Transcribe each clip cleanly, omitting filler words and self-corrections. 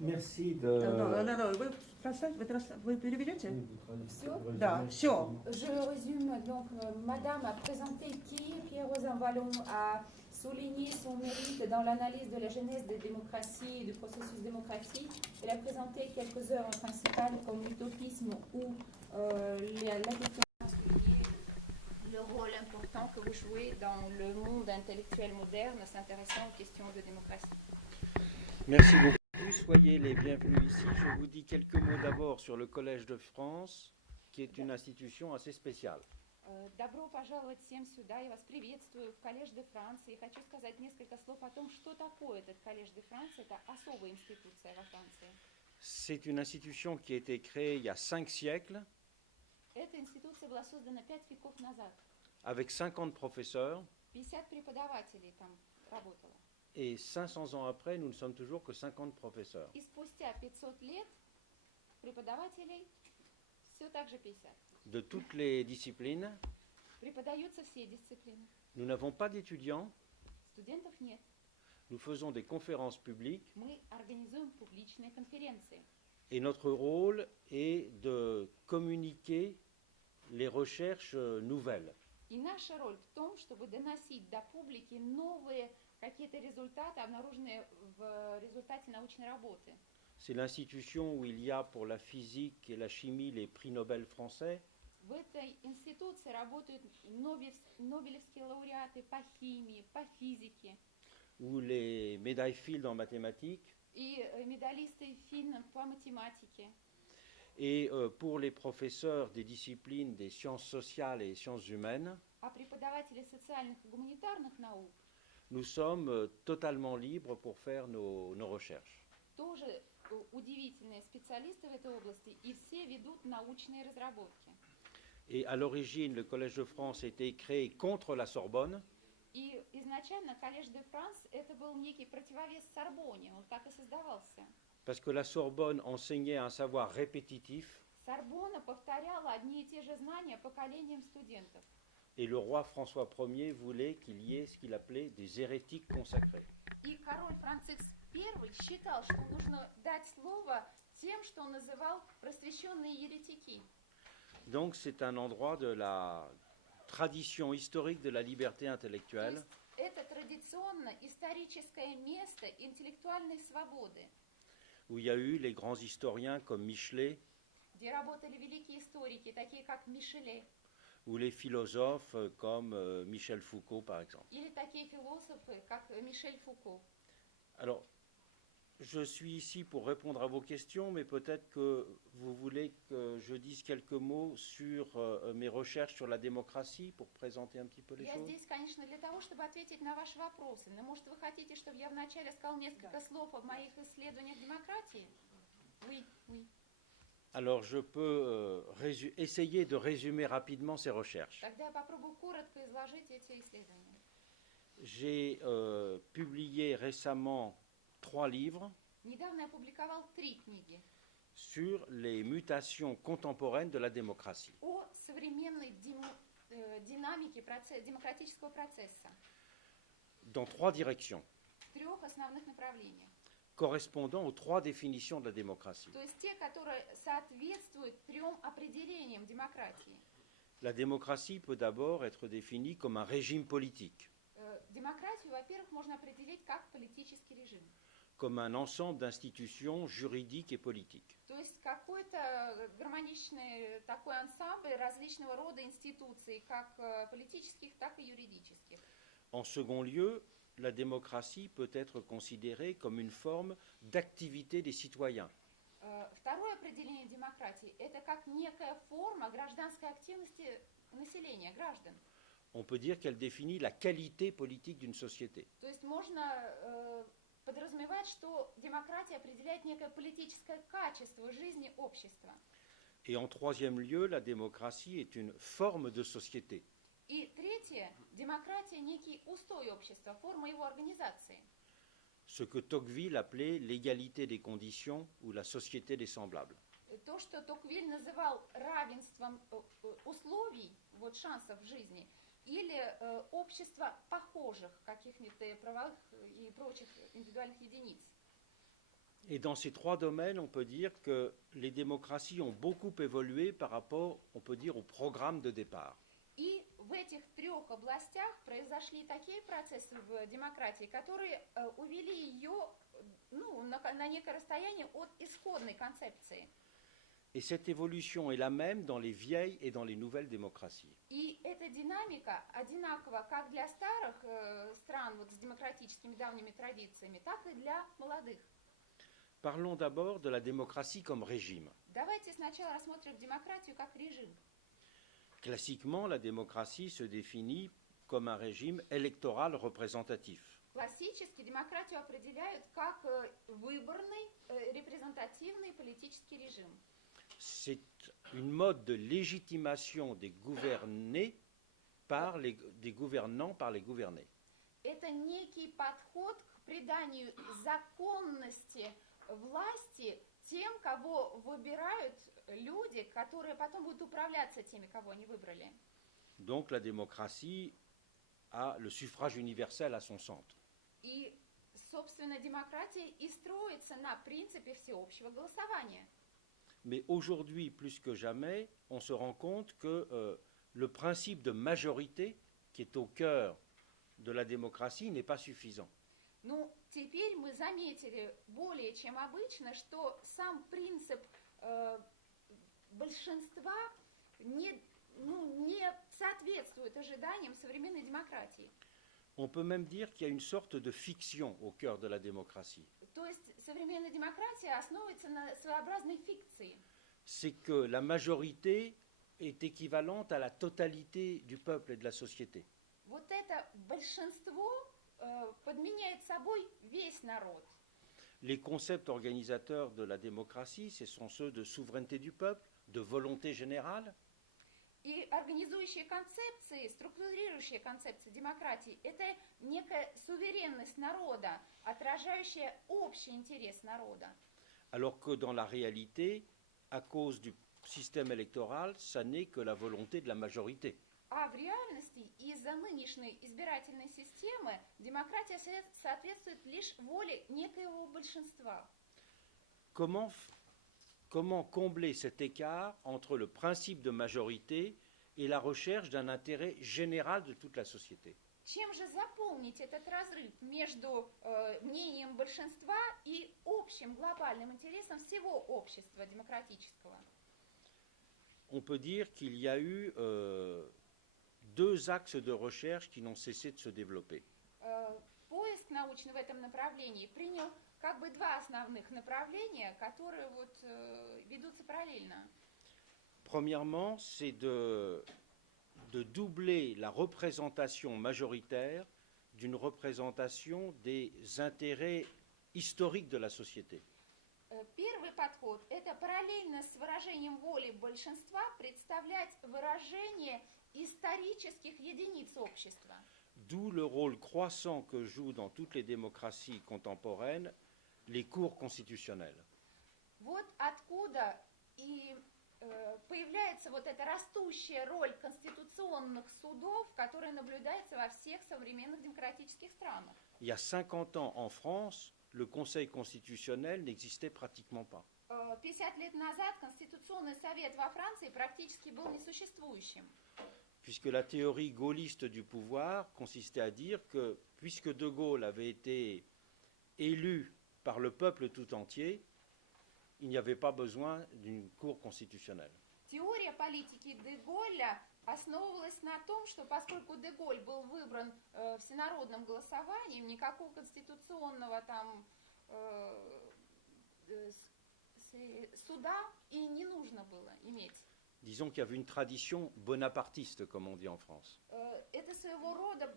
Merci de... Вы переведете? Все? Да, все. Je résume. Donc, Madame a présenté qui Pierre-Rosan Vallon a souligné son mérite dans l'analyse de la genèse des démocraties et du processus démocratique. Elle a présenté quelques œuvres principales comme l'utopisme ou la question particulière, le rôle important que vous jouez dans le monde intellectuel moderne s'intéressant aux questions de démocratie. Merci beaucoup. Soyez les bienvenus ici. Je vous dis quelques mots d'abord sur le Collège de France, qui est une institution assez spéciale. Добро пожаловать всем сюда. Я вас приветствую в Коллеж де Франции. Хочу сказать несколько слов о том, что такое этот Коллеж де Франции. Это особая институция во Франции. C'est une institution qui a été créée il y a 5 siècles. Эта институция была создана 5 веков назад. Avec 50 professeurs. 50 преподавателей там работало. Et 500 ans après, nous ne sommes toujours que 50 professeurs. И спустя 500 лет преподавателей все так же 50. De toutes les disciplines. Преподаются все дисциплины. Nous n'avons pas d'étudiants. Студентов нет. Nous faisons des conférences publiques. Мы организуем публичные конференции. Et notre rôle est de communiquer les recherches nouvelles. И наша роль в том, чтобы доносить до публики новые какие-то результаты, обнаруженные в результате научной работы. C'est l'institution où il y a pour la physique et la chimie les prix Nobel français. В этой институции работают нобелевские лауреаты по химии, по физике. Ou les médailles Fields en mathématiques. И медалисты финн по математике. Et pour les professeurs des disciplines des sciences sociales et sciences humaines. А преподаватели социальных и гуманитарных наук. Nous sommes totalement libres pour faire nos recherches. Тоже удивительные специалисты в этой области, и все ведут научные разработки. Et à l'origine, le Collège de France a été créé contre la Sorbonne. И изначально Коллеж де Франс это был некий противовес Сорбонне, он так и создавался. Parce que la Sorbonne enseignait un savoir répétitif. Сорбонна повторяла одни и те же знания поколениям студентов. Et le roi François Ier voulait qu'il y ait ce qu'il appelait des hérétiques consacrés. И король Франциск I считал, что нужно дать слово тем, что он называл просвещенные еретики. Donc c'est un endroit de la tradition historique de la liberté intellectuelle. Это традиционно историческое место интеллектуальной свободы. Où il y a eu les grands historiens comme Michelet. Где работали великие историки, такие как Мишеле. Ou les philosophes comme Michel Foucault, par exemple. Или такие философы, как Мишель Фуко. Alors, je suis ici pour répondre à vos questions, mais peut-être que vous voulez que je dise quelques mots sur mes recherches sur la démocratie, pour présenter un petit peu les Я choses. здесь, конечно, для того, чтобы ответить на ваши вопросы. Но, может, вы хотите, чтобы я вначале сказал несколько слов о моих исследованиях демократии? Oui, oui. Alors, je peux essayer de résumer rapidement ces recherches. Тогда я попробую коротко изложить эти исследования. J'ai publié récemment 3 livres Недавно я опубликовал 3 книги sur les mutations contemporaines de la démocratie. о современной динамике демократического процесса. Dans 3 directions. В 3 основных направлениях. Correspondant aux 3 définitions de la démocratie. То есть те, которые соответствуют 3 определениям демократии. La démocratie peut d'abord être définie comme un régime politique. Демократию, во-первых, можно определить как политический режим. Comme un ensemble d'institutions juridiques et politiques. То есть какой-то гармоничный такой ансамбль различного рода институций, как политических, так и юридических. En second lieu, la démocratie peut être considérée comme une forme d'activité des citoyens. Второе определение демократии – это как некая форма гражданской активности населения, граждан. On peut dire qu'elle définit la qualité politique d'une société. То есть можно подразумевать, что демократия определяет некое политическое качество жизни общества. Et en troisième lieu, la démocratie est une forme de société. И третье – демократия – некий устой общества, форма его организации. Ce que Tocqueville appelait l'égalité des conditions ou la société des semblables. То, что Токвиль называл равенством условий, вот, шансов в жизни, или общество похожих каких-нибудь правовых и прочих индивидуальных единиц. Et dans ces trois domaines, on peut dire que les démocraties ont beaucoup évolué par rapport, on peut dire, au programme de départ. И в этих трех областях произошли такие процессы в демократии, которые увели ее на некое расстояние от исходной концепции. Et cette évolution est la même dans les vieilles et dans les nouvelles démocraties. И эта динамика одинакова как для старых стран вот, с демократическими давними традициями, так и для молодых. Parlons d'abord de la démocratie comme régime. Давайте сначала рассмотрим демократию как режим. Classiquement, la démocratie se définit comme un régime électoral représentatif. Классически демократию определяют как выборный, репрезентативный политический режим. C'est une mode de légitimation des gouvernés des gouvernants par les gouvernés. Это некий подход к приданию законности власти тем, кого выбирают люди, которые потом будут управляться теми, кого они выбрали. Donc la démocratie a le suffrage universel à son centre. И, собственно, демократия и строится на принципе всеобщего голосования. Mais aujourd'hui, plus que jamais, on se rend compte que le principe de majorité, qui est au cœur de la démocratie, n'est pas suffisant. Ну, теперь мы заметили более чем обычно, что сам принцип большинства не соответствует ожиданиям современной демократии. On peut même dire qu'il y a une sorte de fiction au cœur de la démocratie. То есть современная демократия основывается на своеобразной фикции. C'est que la majorité est équivalente à la totalité du peuple et de la société. Вот это большинство подменяет собой весь народ. Les concepts organisateurs de la démocratie, ce sont ceux de souveraineté du peuple, de volonté générale. И организующие концепции, структурирующие концепции демократии – это некая суверенность народа, отражающая общий интерес народа. Alors que dans la réalité, à cause du système électoral, ça n'est que la volonté de la majorité. А в реальности из-за нынешней избирательной системы демократия соответствует лишь воле некоего большинства. Comment combler cet écart entre le principe de majorité et la recherche d'un intérêt général de toute la société? Чем же заполнить этот разрыв между мнением большинства и общим глобальным интересом всего общества демократического? On peut dire qu'il y a eu deux axes de recherche qui n'ont cessé de se développer. Поиск научный в этом направлении принял как бы два основных направления, которые вот, ведутся параллельно. Premièrement, c'est de doubler la représentation majoritaire d'une représentation des intérêts historiques de la société. Первый подход – это параллельно с выражением воли большинства представлять выражение исторических единиц общества. D'où le rôle croissant que jouent dans toutes les démocraties contemporaines les cours constitutionnelles. Вот откуда и появляется вот эта растущая роль конституционных судов, которая наблюдается во всех современных демократических странах. Il y a 50 ans en France, le Conseil constitutionnel n'existait pratiquement pas. 50 лет назад Конституционный совет во Франции практически был несуществующим. Puisque la théorie gaulliste du pouvoir consistait à dire que, puisque De Gaulle avait été élu par le peuple tout entier, il n'y avait pas besoin d'une cour constitutionnelle. Теория политики де Голля основывалась на том, что поскольку де Голль был выбран всенародным голосованием, никакого конституционного там суда и не нужно было иметь. Disons qu'il y avait une tradition bonapartiste, comme on dit en France. Это своего рода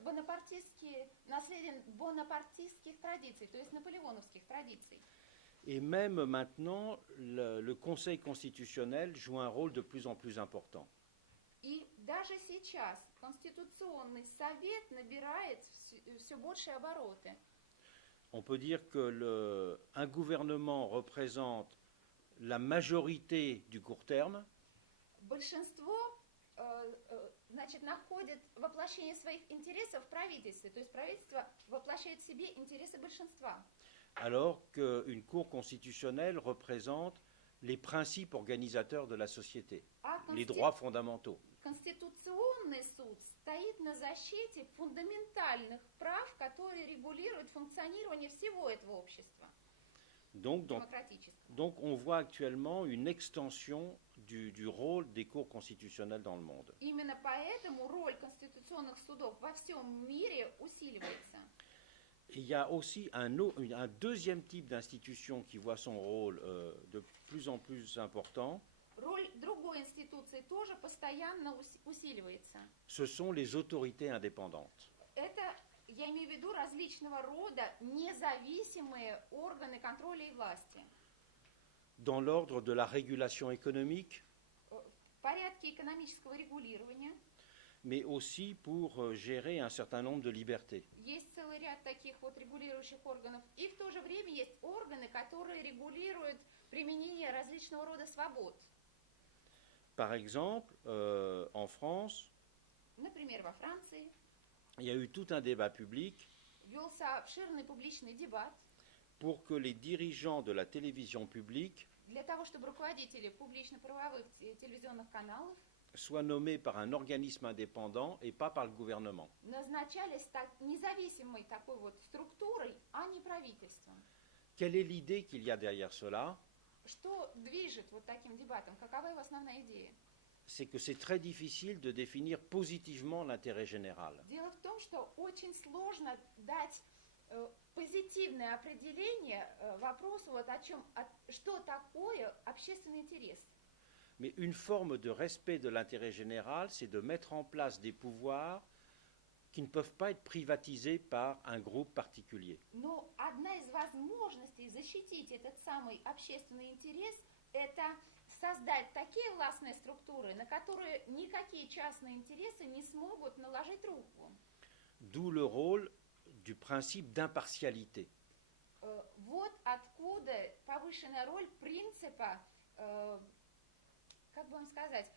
наследие бонапартистских традиций, то есть наполеоновских традиций. Et même maintenant, le Conseil constitutionnel joue un rôle de plus en plus important. И даже сейчас Конституционный совет набирает все большие обороты. On peut dire que un gouvernement représente la majorité du court terme. Большинство находит воплощение своих интересов в правительстве, то есть правительство воплощает в себе интересы большинства. alors qu'une Cour constitutionnelle représente les principes organisateurs de la société, А les droits fondamentaux. Конституционный суд стоит на защите фундаментальных прав, которые регулируют функционирование всего этого общества Donc, демократического. donc on voit actuellement une extension du rôle des cours constitutionnelles dans le monde. Именно поэтому роль конституционных судов во всем мире усиливается. Et il y a aussi un deuxième type d'institution qui voit son rôle de plus en plus important. Роль другой институции тоже постоянно усиливается. Ce sont les autorités indépendantes. Это, я имею в виду, различного рода независимые органы контроля и власти. Dans l'ordre de la régulation économique, В порядке экономического регулирования mais aussi pour gérer un certain nombre de libertés. есть целый ряд таких вот регулирующих органов. И в то же время есть органы, которые регулируют применение различного рода свобод. Par exemple, en France, Например, во Франции il y a eu tout un débat public велся обширный публичный дебат pour que les dirigeants de la télévision publique для того, чтобы руководители публично-правовых телевизионных каналов soient nommés par un organisme indépendant et pas par le gouvernement. назначались независимой такой вот структурой, а не правительством. Quelle est l'idée qu'il y a derrière cela? Что движет вот таким дебатом? Какова его основная идея? C'est que c'est très difficile de définir positivement l'intérêt général. Дело в том, что очень сложно дать позитивное определение вопросу, вот о чем, что такое общественный интерес. Mais une forme de respect de l'intérêt général, c'est de mettre en place des pouvoirs qui ne peuvent pas être privatisés par un groupe particulier. Но одна из возможностей защитить этот самый общественный интерес – это создать такие властные структуры, на которые никакие частные интересы не смогут наложить руку. D'où le rôle du principe d'impartialité. Вот откуда повышенная роль принципа, как бы вам сказать,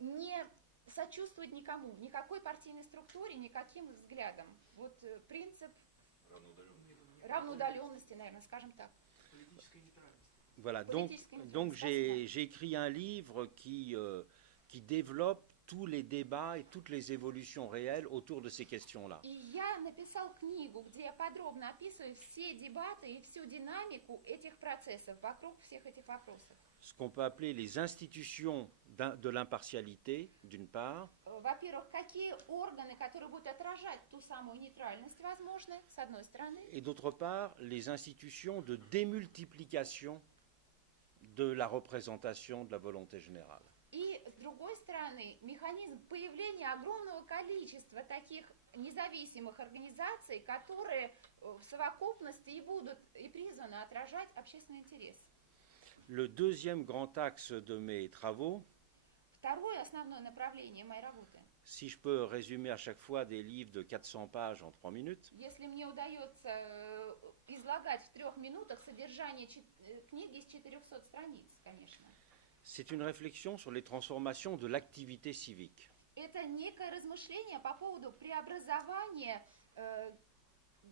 не сочувствовать никому, никакой партийной структуре, никаким взглядам. Вот принцип равноудаленности, наверное, скажем так. Voilà, donc j'ai écrit un livre qui développe tous les débats et toutes les évolutions réelles autour de ces questions-là. И я написал книгу, где я подробно описываю все дебаты и всю динамику этих процессов вокруг всех этих вопросов. Ce qu'on peut appeler les institutions de l'impartialité, d'une part, Во-первых, какие органы, которые будут отражать ту самую нейтральность, возможны, с одной стороны. et d'autre part, les institutions de démultiplication de la représentation de la volonté générale. И, с другой стороны, механизм появления огромного количества таких независимых организаций, которые в совокупности и будут и призваны отражать общественный интерес. Le deuxième grand axe de mes travaux, Второе основное направление моей работы. si je peux résumer à chaque fois des livres de 400 pages en 3 minutes, Если мне удается излагать в 3 минутах содержание книги из 400 страниц, конечно. c'est une réflexion sur les transformations de l'activité civique. Это некое размышление по поводу преобразования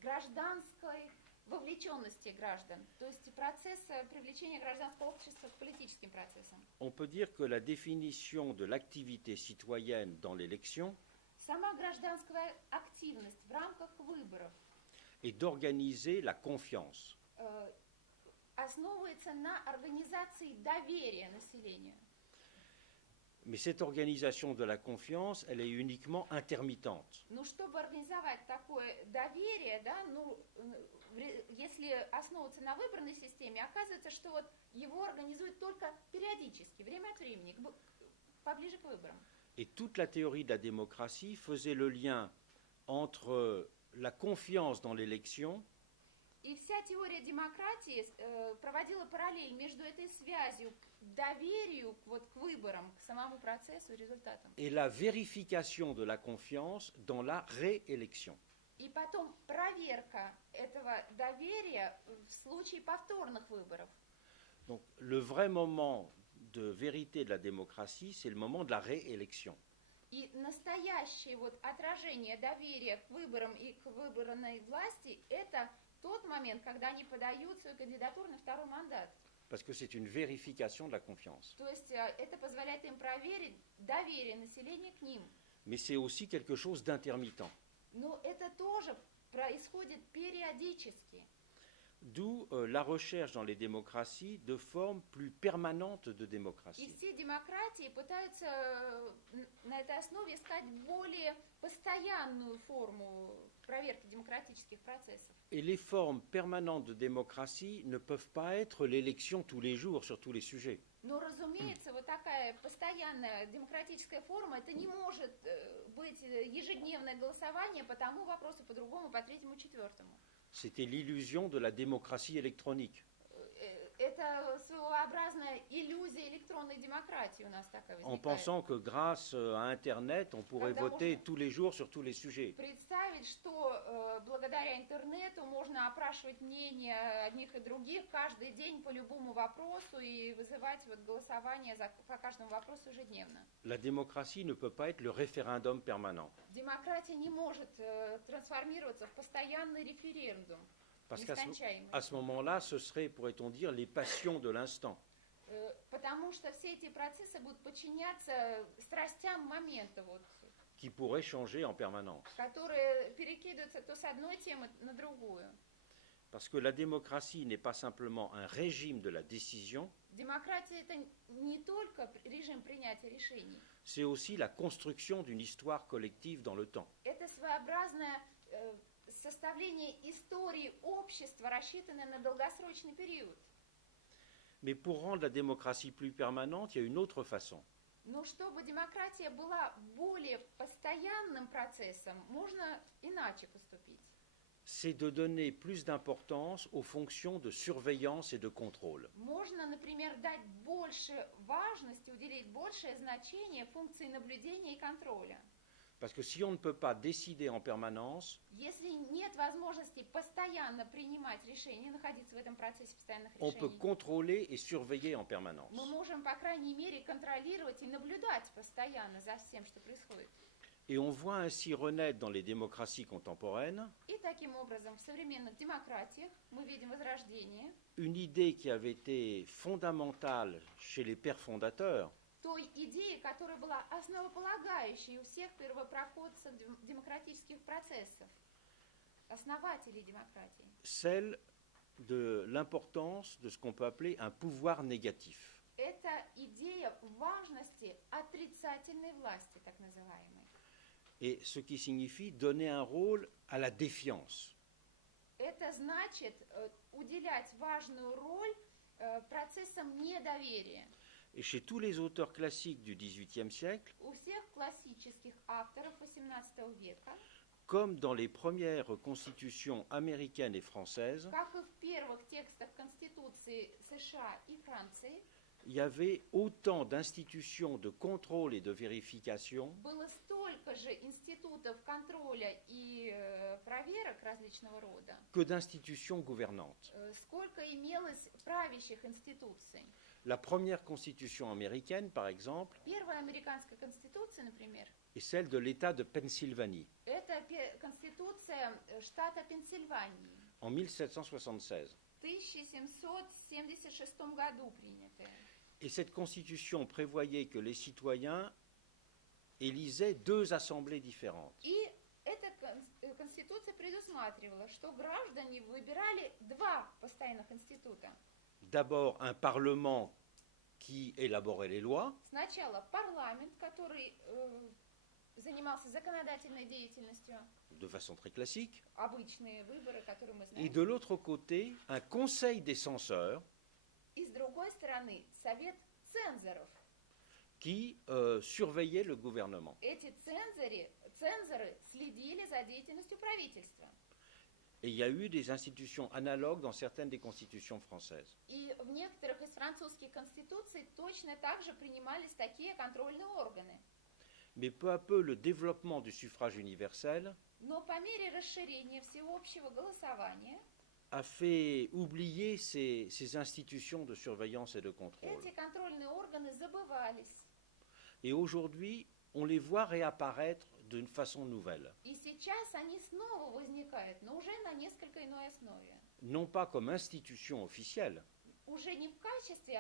гражданской вовлеченности граждан, то есть процесса привлечения гражданского общества к политическим процессам. On peut dire que la définition de l'activité citoyenne dans l'élection Сама гражданская активность в рамках выборов est d'organiser la confiance. основывается на организации доверия населению. Mais cette organisation de la confiance, elle est uniquement intermittente. Ну, чтобы организовать такое доверие, да, ну, если основываться на выборной системе, оказывается, что вот его организуют только периодически, время от времени, поближе к выборам. Et toute la théorie de la démocratie faisait le lien entre la confiance dans l'élection И вся теория демократии проводила параллель между этой связью к доверию вот, к выборам, к самому процессу и результатам. et la vérification de la confiance dans la réélection. И потом проверка этого доверия в случае повторных выборов. Donc le vrai moment de vérité de la démocratie, c'est le moment de la réélection. И настоящее вот отражение доверия к выборам и к выбранной власти – это тот момент, когда они подают свою кандидатуру на второй мандат. parce que c'est une vérification de la confiance. То есть это позволяет им проверить доверие населения к ним. Mais c'est aussi quelque chose d'intermittent. Но это тоже происходит периодически. D'où la recherche dans les démocraties de formes plus permanentes de И démocratie. все демократии пытаются на этой основе искать более постоянную форму проверки демократических процессов. Et les formes permanentes de démocratie ne peuvent pas être l'élection tous les jours sur tous les sujets. Но, разумеется, вот такая постоянная демократическая форма, это не может быть ежедневное голосование по тому вопросу, по другому, по третьему, четвертому. C'était l'illusion de la démocratie électronique. Это своеобразная иллюзия электронной демократии у нас такая En возникает. pensant que grâce à Internet, on pourrait Когда voter можно tous les jours sur tous les sujets. Представить, что благодаря интернету можно опрашивать мнения одних и других каждый день по любому вопросу и вызывать вот голосование по каждому вопросу ежедневно. La démocratie ne peut pas être le référendum permanent. Демократия не может трансформироваться в постоянный референдум, Parce qu'à нескончаемый. ce moment-là, ce serait, pourrait-on dire, les passions de l'instant. Потому что все эти процессы будут подчиняться страстям момента, вот, Qui pourrait changer en permanence. которые перекидываются то с одной темы на другую. Parce que la démocratie n'est pas simplement un régime de la décision, Демократия – это не только режим принятия решений, c'est aussi la construction d'une histoire collective dans le temps. это своеобразное составление истории общества, рассчитанное на долгосрочный период. Mais pour rendre la démocratie plus permanente, il y a une autre façon. Но чтобы демократия была более постоянным процессом, можно иначе поступить. C'est de donner plus d'importance aux fonctions de surveillance et de contrôle. Можно, например, дать больше важности, уделить большее значение функции наблюдения и контроля. Parce que si on ne peut pas décider en permanence, Если нет возможности постоянно принимать решения, находиться в этом процессе постоянных on peut решений, contrôler et surveiller en permanence. мы можем, по крайней мере, контролировать и наблюдать постоянно за всем, что происходит. Et on voit ainsi renaître dans les démocraties contemporaines И таким образом в современных демократиях мы видим возрождение une idée qui avait été fondamentale chez les pères fondateurs, той идеи, которая была основополагающей у всех первопроходцев демократических процессов, основателей демократии. celle de l'importance de ce qu'on peut appeler un pouvoir négatif. Это идея важности отрицательной власти, так называемой. Et ce qui signifie donner un rôle à la défiance. Это значит уделять важную роль процессам недоверия. Et chez tous les auteurs classiques du XVIIIe siècle, У всех классических авторов XVIII века, comme dans les premières constitutions américaines et françaises, как и в первых текстах Конституции США и Франции, il y avait autant d'institutions de contrôle et de vérification было столько же институтов контроля и проверок различного рода, que d'institutions gouvernantes. сколько имелось правящих институций. La première constitution américaine, par exemple, Первая американская конституция, например, est celle de l'État de Pennsylvanie это конституция штата Пенсильвании, en 1776. в 1776 году принятая. Et cette constitution prévoyait que les citoyens élisaient deux assemblées différentes. И эта конституция предусматривала, что граждане выбирали два постоянных института. D'abord, un parlement qui élaborait les lois, Сначала парламент, который занимался законодательной деятельностью, de façon très classique, обычные выборы, которые мы et знаем. de l'autre côté, un conseil des censeurs И с другой стороны, совет цензоров. qui surveillait le gouvernement. Эти цензоры следили за деятельностью правительства. Et il y a eu des institutions analogues dans certaines des constitutions françaises. И в некоторых из французских конституций точно так же принимались такие контрольные органы. Mais peu à peu, le développement du suffrage universel Но по мере расширения всеобщего голосования a fait oublier ces institutions de surveillance et de contrôle. эти контрольные органы забывались. Et aujourd'hui, on les voit réapparaître d'une façon nouvelle. И сейчас они снова возникают, но уже на несколько иной основе. Non pas comme institution officielle, Уже не в качестве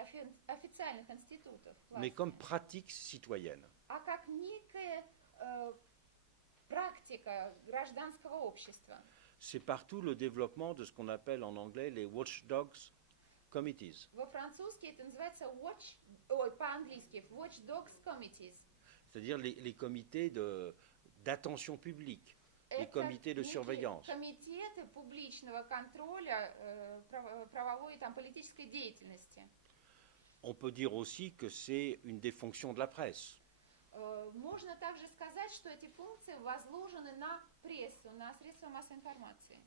официальных институтов mais власти, comme pratique citoyenne. а как некая практика гражданского общества. C'est partout le développement de ce qu'on appelle en anglais les watchdogs committees, Во французски это называется по-английски Watchdogs Committees. c'est-à-dire les comités d'attention publique, les Это comités de некие surveillance. комитеты публичного контроля правовой и там, политической деятельности. On peut dire aussi que c'est une des fonctions de la presse. Можно также сказать, что эти функции возложены на прессу, на средства массовой информации.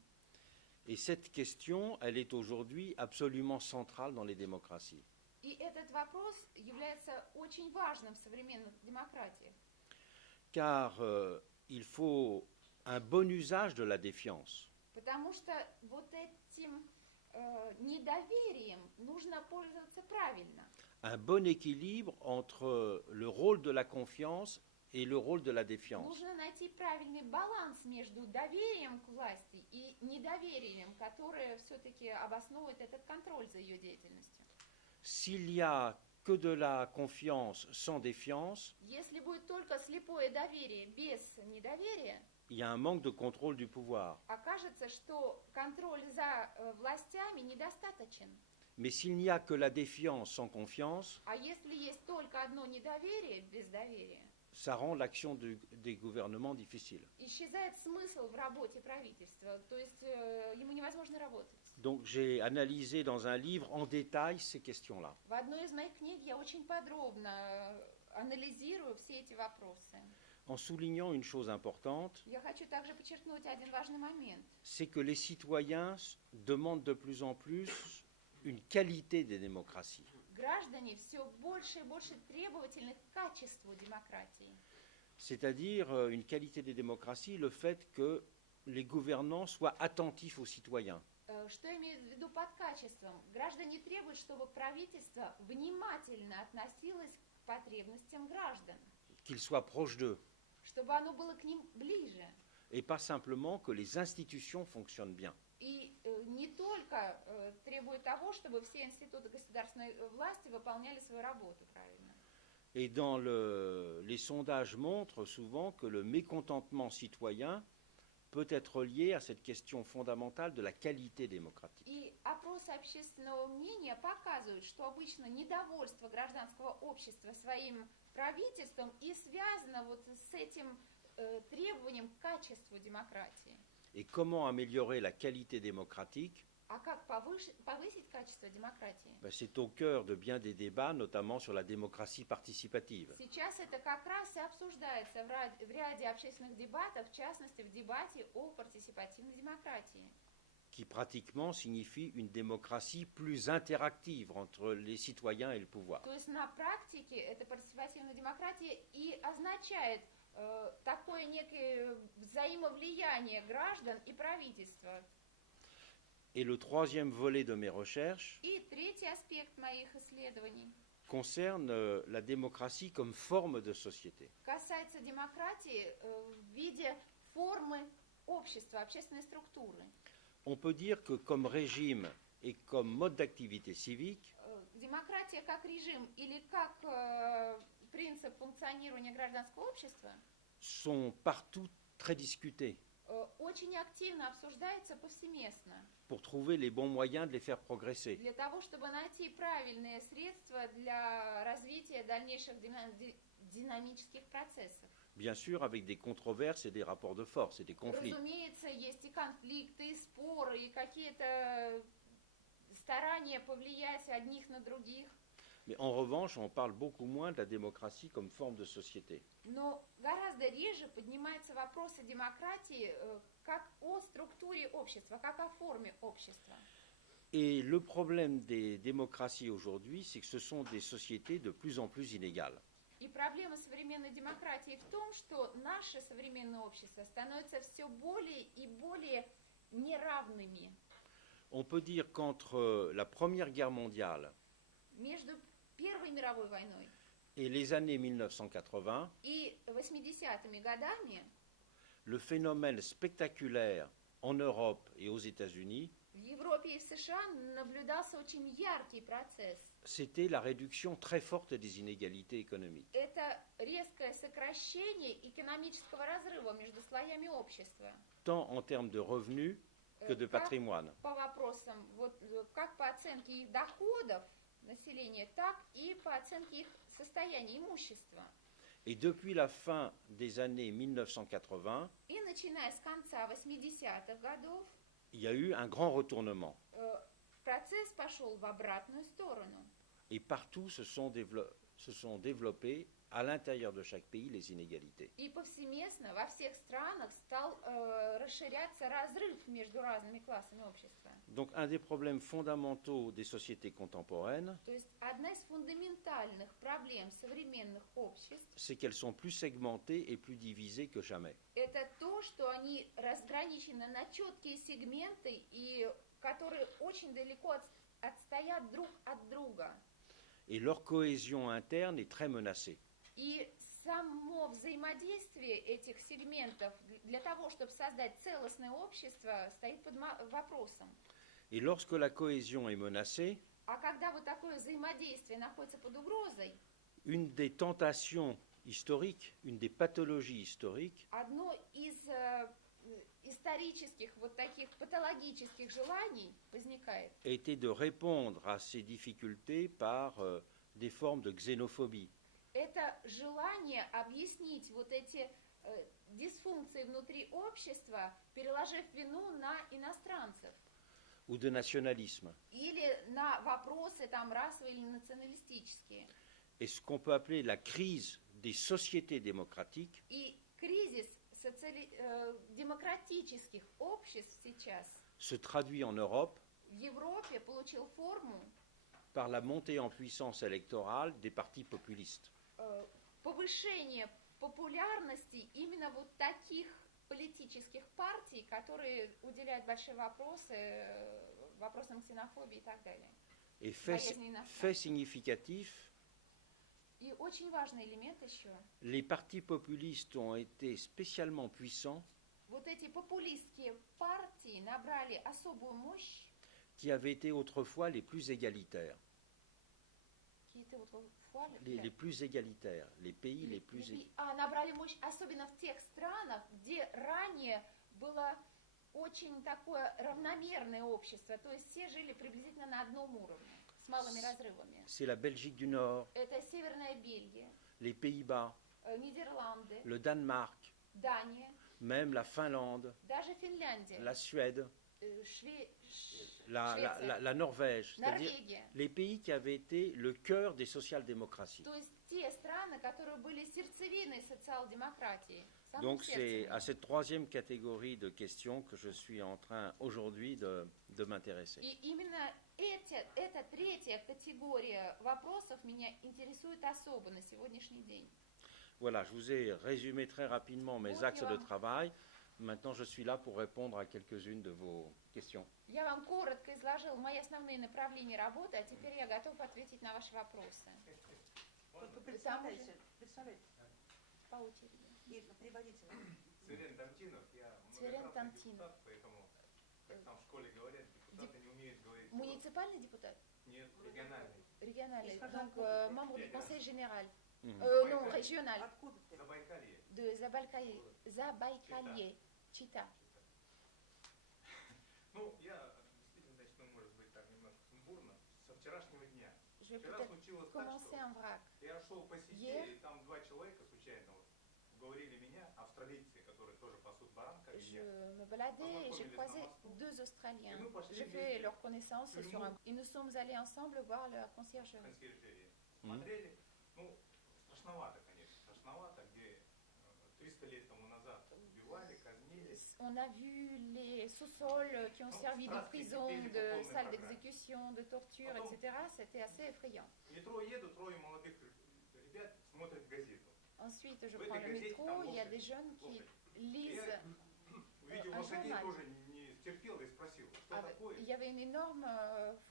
Et cette question, elle est aujourd'hui absolument centrale dans les démocraties. И этот вопрос является очень важным в современных демократиях. Car il faut un bon usage de la défiance. Потому что вот этим недоверием нужно пользоваться правильно. Un bon équilibre entre le rôle de la confiance et le rôle de la défiance. Нужно найти правильный баланс между доверием к власти и недоверием, которое все-таки обосновывает этот контроль за ее деятельностью. S'il n'y a que de la confiance sans défiance, Если будет только слепое доверие без недоверия, il y a un manque de contrôle du pouvoir. окажется, что контроль за властями недостаточен. Mais s'il n'y a que la défiance sans confiance, А если есть только одно недоверие без доверия, ça rend l'action des gouvernements difficile. исчезает смысл в работе правительства, то есть ему невозможно работать. Donc j'ai analysé dans un livre en détail ces questions-là. В одной из моих книг я очень подробно анализирую все эти вопросы. En soulignant une chose importante, Я хочу также подчеркнуть один важный момент. c'est que les citoyens demandent de plus en plus une qualité des démocraties. Граждане все больше и больше требовательны к качеству демократии. C'est-à-dire une qualité des démocraties, le fait que les gouvernants soient attentifs aux citoyens. Что имеют в виду под качеством? Граждане требуют, чтобы правительство внимательно относилось к потребностям граждан, Qu'ils soient proches d'eux, чтобы оно было к ним ближе. et pas simplement que les institutions fonctionnent bien. И не только требует того, чтобы все институты государственной власти выполняли свою работу правильно. Et dans les sondages montrent souvent que le mécontentement citoyen peut être lié à cette question fondamentale de la qualité démocratique. И опросы общественного мнения показывают, что обычно недовольство гражданского общества своим правительством и связано вот с этим требованием к качеству демократии. Et comment améliorer la qualité démocratique? А как повысить качество демократии? C'est au cœur de bien des débats, notamment sur la démocratie participative. Сейчас это как раз и обсуждается в ряде общественных дебатов, в частности в дебате о партиципативной демократии. Qui pratiquement signifie une démocratie plus interactive entre les citoyens et le pouvoir. То есть на практике эта партиципативная демократия и означает такое некое взаимовлияние граждан и правительства. Et le troisième volet de mes recherches И третий аспект моих исследований concerne la démocratie comme forme de société. касается демократии в виде формы общества, общественной структуры. On peut dire que comme régime et comme mode d'activité civique, Демократия как режим или как принцип функционирования гражданского общества sont partout très discutés очень активно обсуждается повсеместно pour trouver les bons moyens de les faire progresser. для того, чтобы найти правильные средства для развития дальнейших динамических процессов. Bien sûr, avec des controverses et des rapports de force et des conflits. Разумеется, есть и конфликты, и споры, и какие-то старания повлиять одних на других. Mais en revanche, on parle beaucoup moins de la démocratie comme forme de société. Но гораздо реже поднимается вопрос о демократии как о структуре общества, как о форме общества. Et le problème des démocraties aujourd'hui, c'est que ce sont des sociétés de plus en plus inégales. И проблема современной демократии в том, что наше современное общество становится все более и более неравными. On peut dire qu'entre la Première Guerre mondiale Между Первой мировой войной Et les années 1980, И 80-ми годами le phénomène spectaculaire en Europe et aux États-Unis, в Европе и в США наблюдался очень яркий процесс. c'était la réduction très forte des inégalités économiques. Это резкое сокращение экономического разрыва между слоями общества. Tant en termes de revenus que de Как patrimoine. по вопросам, вот, как по оценке их доходов населения, так и по оценке их состояния имущества. Et depuis la fin des années 1980, И начиная с конца 80-х годов, il y a eu un grand retournement. процесс пошел в обратную сторону. Et partout se sont développées, à l'intérieur de chaque pays, les inégalités. И повсеместно во всех странах стал расширяться разрыв между разными классами общества. Donc un des problèmes fondamentaux des sociétés contemporaines, То есть одна из фундаментальных проблем современных обществ c'est qu'elles sont plus segmentées et plus divisées que jamais. это то, что они разграничены на четкие сегменты, и которые очень далеко отстоят друг от друга. Et leur cohésion interne est très menacée. И само взаимодействие этих сегментов для того, чтобы создать целостное общество, стоит под вопросом. Et lorsque la cohésion est menacée, А когда вот такое взаимодействие находится под угрозой, une des tentations historiques, une des pathologies historiques, одно из исторических вот таких патологических желаний возникает. était de répondre à ces difficultés par des formes de xénophobie. Это желание объяснить вот эти дисфункции внутри общества, переложив вину на иностранцев. Ou de nationalisme. Или на вопросы там расовые или националистические. Et ce qu'on peut appeler la crise des sociétés démocratiques И кризис демократических обществ сейчас se traduit en Europe в Европе получил форму par la montée en puissance électorale des partis populistes. повышения популярности именно вот таких политических партий, которые уделяют большие вопросы вопросам ксенофобии и так далее. Et fait significatif, И очень важный элемент еще. les partis populistes ont été spécialement puissants, Вот эти популистские партии набрали особую мощь, qui avaient été autrefois les plus égalitaires. Les plus égalitaires, les pays les plus égalitaires. Набрали мощь особенно в тех странах, где ранее было очень такое равномерное общество, то есть все жили приблизительно на одном уровне, с малыми разрывами. C'est la Belgique du Nord, Это Северная Бельгия, les Pays-Bas, Нидерланды, le Danemark, Дания, même la Finlande, даже Финляндия, la Suède, Швеция, la Norvège, c'est-à-dire Норвегия. les pays qui avaient été le cœur des social-démocraties. То есть те страны, которые были сердцевиной социал-демократии. Donc c'est à cette troisième catégorie de questions que je suis en train aujourd'hui de m'intéresser. И именно эта третья категория вопросов меня интересует особо на сегодняшний день. Voilà, je vous ai résumé très rapidement mes axes de travail. Maintenant, je suis là pour répondre à quelques-unes de vos questions. Я вам коротко изложил мои основные направления работы, а теперь я готов ответить на ваши вопросы. Представляйте. По очереди. Приводите. Цирен Тантинов, я Цирен многократный Тантинов. депутат, поэтому, как там в школе говорят, депутаты не умеют говорить. Муниципальный депутат? Нет, региональный. Régional, Скажи, donc откуда ты? membre du conseil général. Mhm. Non, régional, Откуда ты? Забайкалье. de Забайкалье, Чита. Ну, я действительно начну, может быть, так немножко сумбурно. Со вчерашнего дня. Je vais Вчера peut-être случилось так, commencer что en vrac. я шел по сети, Hier. и там два человека случайно вот уговорили меня, австралийцы, которые тоже пасут баран, как и Je я. me baladais et j'ai croisé deux Australiens. J'ai fait leur connaissance sur un... Et nous sommes allés ensemble voir leur conciergerie. Консьержерия. Смотрели, ну, страшновато, конечно, страшновато, где 300 лет тому назад убивали, казнили. On a vu les sous-sols qui ont servi de prison, de salle d'exécution, de torture, etc. C'était assez effrayant. В метро едут, трое молодых ребят смотрят газету. Ensuite, je prends le métro, il y a des jeunes qui lisent Увидел un лошадей journal. тоже не из терпел и спросил, что Ah, такое. il y avait une énorme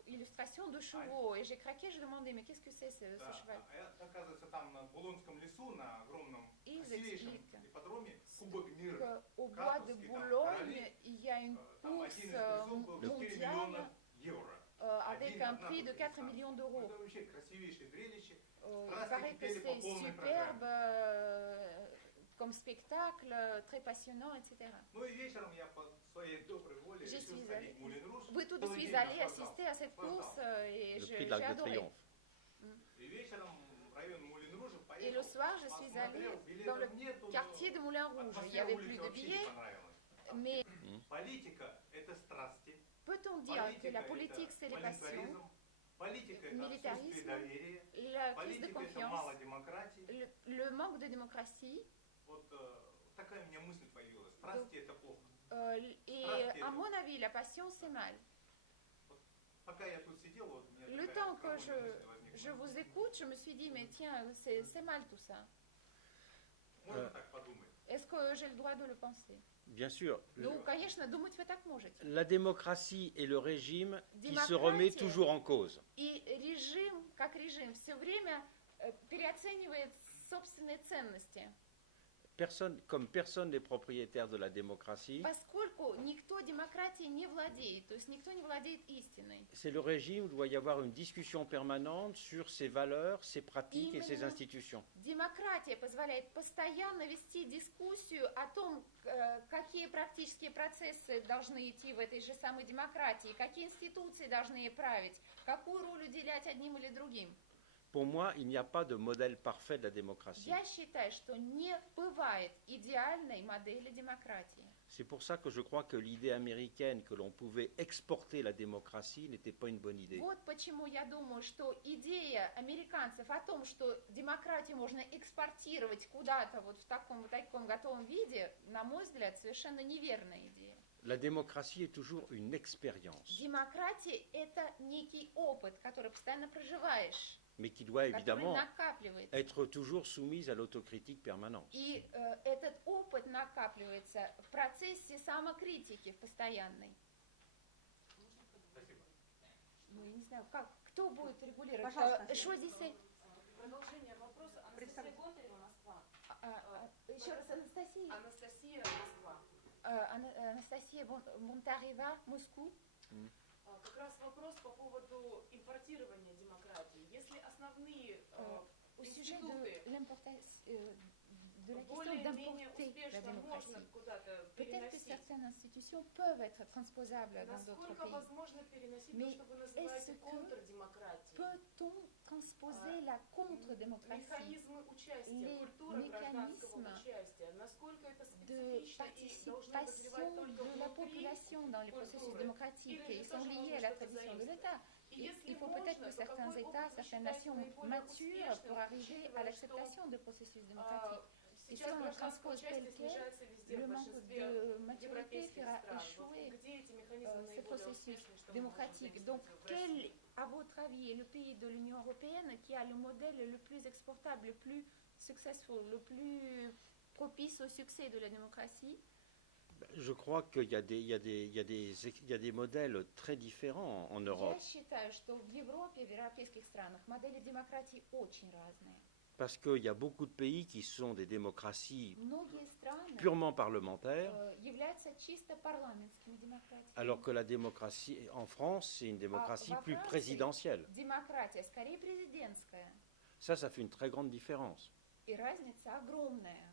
illustration de chevaux, et j'ai craqué, je demandais, mais qu'est-ce que c'est ce Да, cheval? а это, оказывается, там на Булонском лесу, на огромном И красивейшем explique ипподроме, Кубок мира. Au bois de Краковский, там, Boulogne, короли, il y a une Там course один из призов был 4 mondiale миллиона евро. avec un prix de 4 millions d'euros. Это вообще красивейшее зрелище. Il Страсти paraît que кипели по c'est полной superbe программе. comme spectacle, très passionnant, etc. Ну и вечером я по своей доброй воле Je решил suis сходить в Мулин Руж. Oui, tout, je Целый suis день allée наслаждался. assister à cette course et Le j'ai prix de l'Arc de adoré. Triomphe. И вечером в район Мулин Ружа Et le поехал. soir, je suis allée Посмотрел, dans le билетов нету, но quartier de Moulin Rouge. Il n'y атмосфера avait улицы plus de вообще не billets, понравилась. mais Политика – это страсти. peut-on dire que la politique, c'est les passions, волюнтаризм. Политика – это Militarisme. отсутствие доверия. la prise de Политика – это confiance, мало демократии. le manque de démocratie. Вот такая у меня мысль появилась. Страсти – это плохо. Et à mon avis, la passion, c'est mal. Пока я тут сидел, вот у меня Le такая temps que здравая мысль возникла. je vous écoute, je me suis dit, mais tiens, c'est mal tout ça. Можно так подумать? Est-ce que j'ai le droit de le penser? Bien sûr, Ну, конечно, думать вы так можете. la démocratie est le régime qui se Démocratie. remet toujours en cause. И режим, как режим, все время переоценивает собственные ценности. Comme personne n'est propriétaire de la démocratie, Поскольку никто демократией не владеет, то есть никто не владеет истиной. c'est le régime où il doit y avoir une discussion permanente sur ses valeurs, ses pratiques et ses Именно. institutions. Демократия позволяет постоянно вести дискуссию о том, какие практические процессы должны идти в этой же самой демократии, какие институции должны ей править, какую роль уделять одним или другим. Pour moi, il n'y a pas de modèle parfait de la démocratie. Я считаю, что не бывает идеальной модели демократии. C'est pour ça que je crois que l'idée américaine que l'on pouvait exporter la démocratie n'était pas une bonne idée. Вот почему я думаю, что идея американцев о том, что демократию можно экспортировать куда-то вот в таком готовом виде, на мой взгляд, совершенно неверная идея. La démocratie est toujours une expérience, Демократия – это некий опыт, который постоянно проживаешь, mais qui doit который évidemment накапливается. être toujours soumise à l'autocritique permanente. И этот опыт накапливается в процессе самокритики в постоянной. Спасибо. Ну, я не знаю, кто будет регулировать. Пожалуйста. Что здесь? Продолжение вопроса. Анастасия Гонтарева, Москва. Еще раз, Анастасия. Анастасия, Москва. Анастасия Бунтарева, Москву. Как раз вопрос по поводу импортирования демократии. Если основные Au sujet институты de l'importance de la question более-менее d'importer la успешно можно démocratie. куда-то Peut-être que переносить, certaines institutions peuvent être transposables dans d'autres насколько pays. возможно переносить Mais то, что вы называете est-ce que контрдемократией? Peut-on transposer la contre-démocratie, Механизмы участия, les культура гражданского mécanismes участия, насколько это de специфично и должно participation развивать только de la внутри? population dans les processus культуры? démocratiques Или et же sont тоже liés можно à la что-то tradition de заимствовать? l'État. И если Il faut peut-être можно, que то certains какой États, опыт вы certaines считаете nations наиболее maturent успешным, pour arriver à учитывая, l'acceptation de processus démocratiques. Et si сейчас on le гражданское transpose tel участие quel, снижается везде, le в manque большинстве de maturité европейских fera стран. échouer Где эти механизмы ce наиболее processus успешны, что мы можем démocratique. Donc, заимствовать в quel, России? à votre avis, est le pays de l'Union européenne qui a le modèle le plus exportable, le plus successful, le plus propice au succès de la démocratie? Je crois qu'il y a des modèles très différents en Europe, Я считаю, что в Европе, в европейских странах модели демократии очень разные. parce qu'il y a beaucoup de pays qui sont des démocraties Многие страны purement parlementaires, являются чисто парламентскими демократиями. alors que la démocratie en France, c'est une démocratie во plus Франции présidentielle. Демократия скорее президентская. Ça fait une très grande différence. И разница огромная.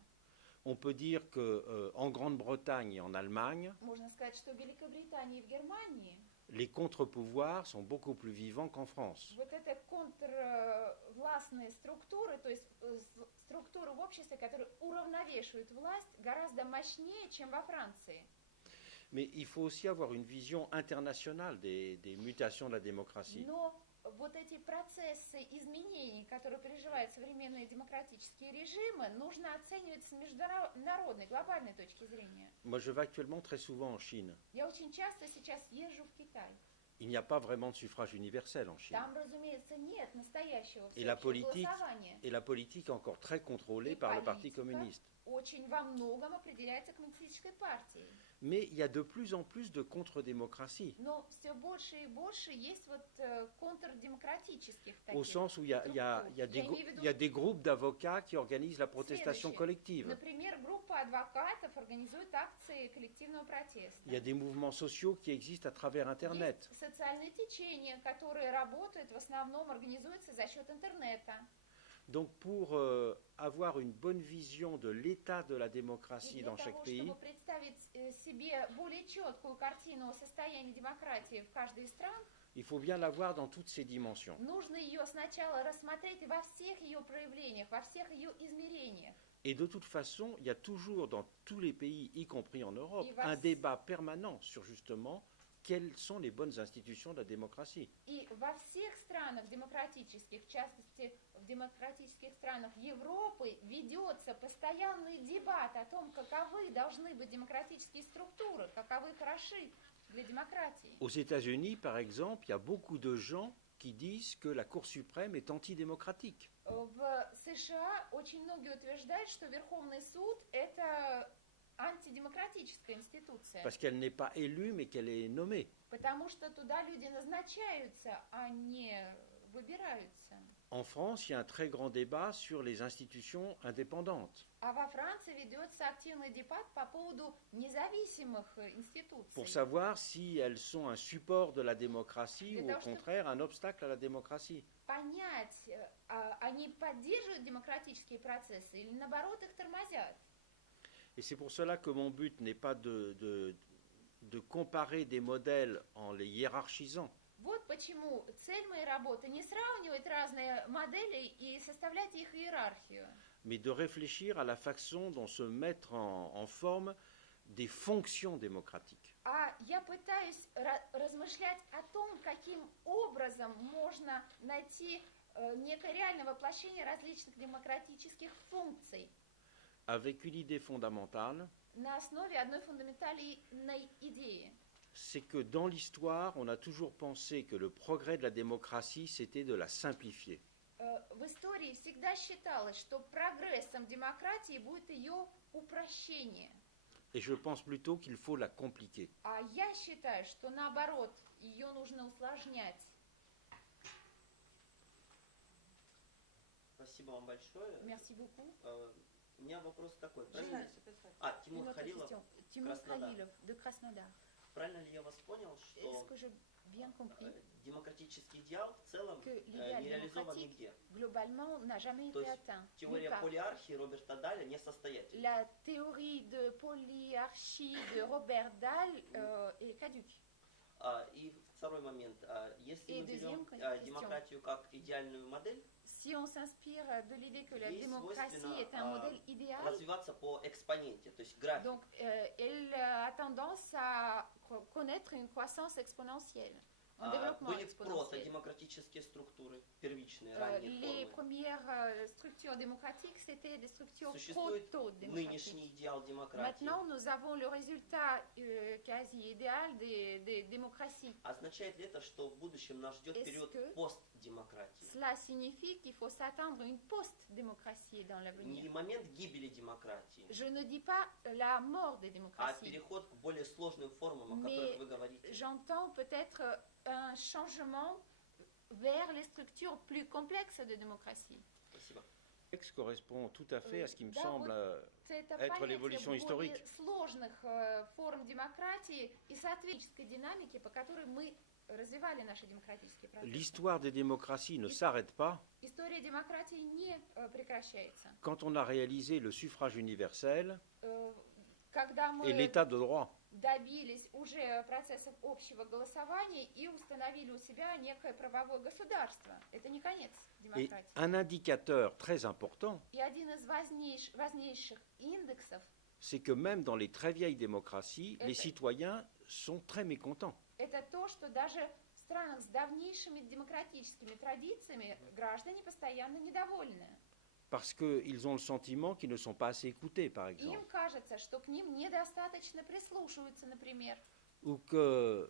On peut dire qu'en Grande-Bretagne et en Allemagne, Можно сказать, что в Великобритании и в Германии les contre-pouvoirs sont beaucoup plus vivants qu'en France. вот это контрвластные структуры, то есть структуры в обществе, которые уравновешивают власть, гораздо мощнее, чем во Франции. Mais il faut aussi avoir une vision internationale des mutations de la démocratie. Но вот эти процессы изменений, которые переживают современные демократические режимы, нужно оценивать с международной, глобальной точки зрения. Moi, je vais actuellement très souvent en Chine. Я очень часто сейчас езжу в Китай. Il n'y a pas vraiment de suffrage universel en Chine. Там, разумеется, нет настоящего Et la всеобщего politique, голосования. et la politique est encore très contrôlée Et par le Parti politique. communiste. Очень во многом определяется коммунистической партией. Mais il y a de plus en plus de contre-démocraties, Но все больше и больше есть вот контрдемократических au таких sens où il y a, il y a- il y a des, Я grou- имею в виду il y a des groupes d'avocats qui organisent la protestation следующее. collective. Например, группа адвокатов организует акции коллективного протеста. Il y a des mouvements sociaux qui existent à travers Internet. Есть социальные течения, которые работают, в основном организуются за счет интернета. Donc pour avoir une bonne vision de l'état de la И démocratie для dans chaque того, pays, чтобы представить себе более четкую картину состояния демократии в каждой из стран, il faut bien la voir dans toutes ses dimensions. нужно ее сначала рассмотреть во всех ее проявлениях, во всех ее измерениях. Et de toute façon, il y a toujours dans tous les pays, y compris en Europe, Il va un s- débat permanent sur justement quelles sont les bonnes institutions de la démocratie. И во всех странах демократических, в частности в демократических странах Европы, ведется постоянный дебат о том, каковы должны быть демократические структуры, каковы хороши для демократии. Aux États-Unis, par exemple, il y a beaucoup de gens qui disent que la Cour suprême est antidémocratique. В США очень многие утверждают, что Верховный суд – это антидемократическая институция, Parce qu'elle n'est pas élue, mais qu'elle est nommée. потому что туда люди назначаются, а не выбираются. En France, il y a un très grand débat sur les institutions indépendantes, А во Франции ведется активный дебат по поводу независимых pour институций. savoir si elles sont un support de la démocratie Для ou au того, чтобы- contraire un obstacle à la démocratie. Понять, они поддерживают демократические процессы или наоборот их тормозят. Et c'est pour cela que mon but n'est pas de comparer des modèles en les hiérarchisant, Вот почему цель моей работы не сравнивать разные модели и составлять их иерархию, mais de réfléchir à la façon dont se mettre en forme des fonctions démocratiques. а я пытаюсь размышлять о том, каким образом можно найти некое реальное воплощение различных демократических функций Avec une idée fondamentale, на основе одной фундаментальной идеи. c'est que dans l'histoire, on a toujours pensé que le progrès de la démocratie, c'était de la simplifier. В истории всегда считалось, что прогрессом демократии будет ее упрощение. Et je pense plutôt qu'il faut la compliquer. А я считаю, что наоборот, ее нужно усложнять. Спасибо вам большое. Merci beaucoup. У меня вопрос такой. J'ai Правильно, Тимур une autre Халилов. question. Тимур Краснодар. Халилов, de Krasnodar. Правильно ли я вас понял, Est-ce что que j'ai bien compris демократический идеал в целом que l'idéal не реализован démocratique, нигде? globalement, n'a jamais То été есть atteint? теория Nulle part. полиархии Роберта Даля несостоятельна. La théorie de polyarchie de Robert Dahl est caduque. И второй момент. Если Et мы берем deuxième question. демократию как идеальную модель, Si on s'inspire de l'idée que la Ей démocratie свойственно, est un modèle idéal, развиваться по экспоненте, то есть график. donc elle a tendance à connaître une croissance exponentielle, un développement Были exponentiel. протодемократические структуры, первичные, ранние Les формы. premières structures démocratiques, c'était des structures Существует proto-démocratiques. нынешний идеал демократии. Maintenant, nous avons le résultat quasi idéal des démocraties. Означает ли это, что в будущем нас ждет Est-ce период que- постдемократии? Cela signifie qu'il faut s'attendre à une post-démocratie dans Не l'avenir. момент гибели демократии, Je ne dis pas la mort des а démocraties. переход к более сложным формам, о Mais которых вы говорите. j'entends peut-être un changement vers les structures plus complexes de démocratie. Спасибо. Le texte correspond tout à fait à ce qui me Да, semble Это Être понятие l'évolution более historique. сложных форм демократии и соответствующей динамики, по которой мы развивали наши демократические процессы. l'histoire des démocraties ne s'arrête pas История демократии не прекращается. quand on a réalisé le suffrage universel Когда et мы l'état de droit. добились уже процессов общего голосования и установили у себя некое правовое государство. Это не конец Et демократии. un indicateur très important, И один из важнейших индексов c'est que même dans les très vieilles démocraties, les Это- citoyens sont très mécontents. это то, что даже в странах с давнейшими демократическими традициями граждане постоянно недовольны. Parce qu'ils ont le sentiment qu'ils ne sont pas assez écoutés, par Им exemple, кажется, что к ним недостаточно прислушиваются, например. ou que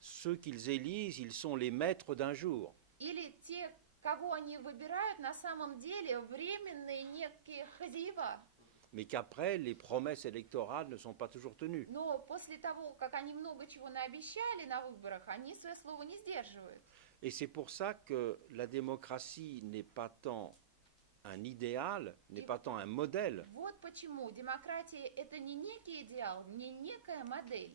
ceux qu'ils élisent, ils sont les maîtres d'un jour. Или те, кого они выбирают, на самом деле временные некие хозяева. mais qu'après, les promesses électorales ne sont pas toujours tenues. Но после того, как они много чего наобещали на выборах, они свое слово не сдерживают. Et c'est pour ça que la démocratie n'est pas tant un idéal, n'est pas tant un modèle, Вот почему демократия – это не некий идеал, не некая модель,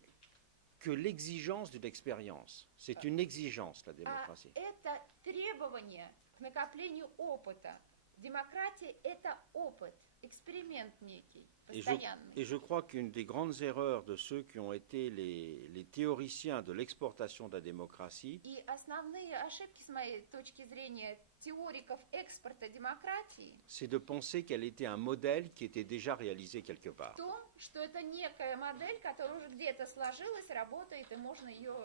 que l'exigence d'une expérience. C'est une exigence, la а démocratie. это требование к накоплению опыта. Демократия – это опыт, эксперимент некий, Et постоянный. je crois qu'une des grandes erreurs de ceux qui ont été les théoriciens de l'exportation de la démocratie, И основные ошибки, с моей точки зрения, теориков экспорта демократии c'est de penser qu'elle était un modèle qui était déjà réalisé quelque part. в том, что это некая модель, которая уже где-то сложилась, работает, и можно ее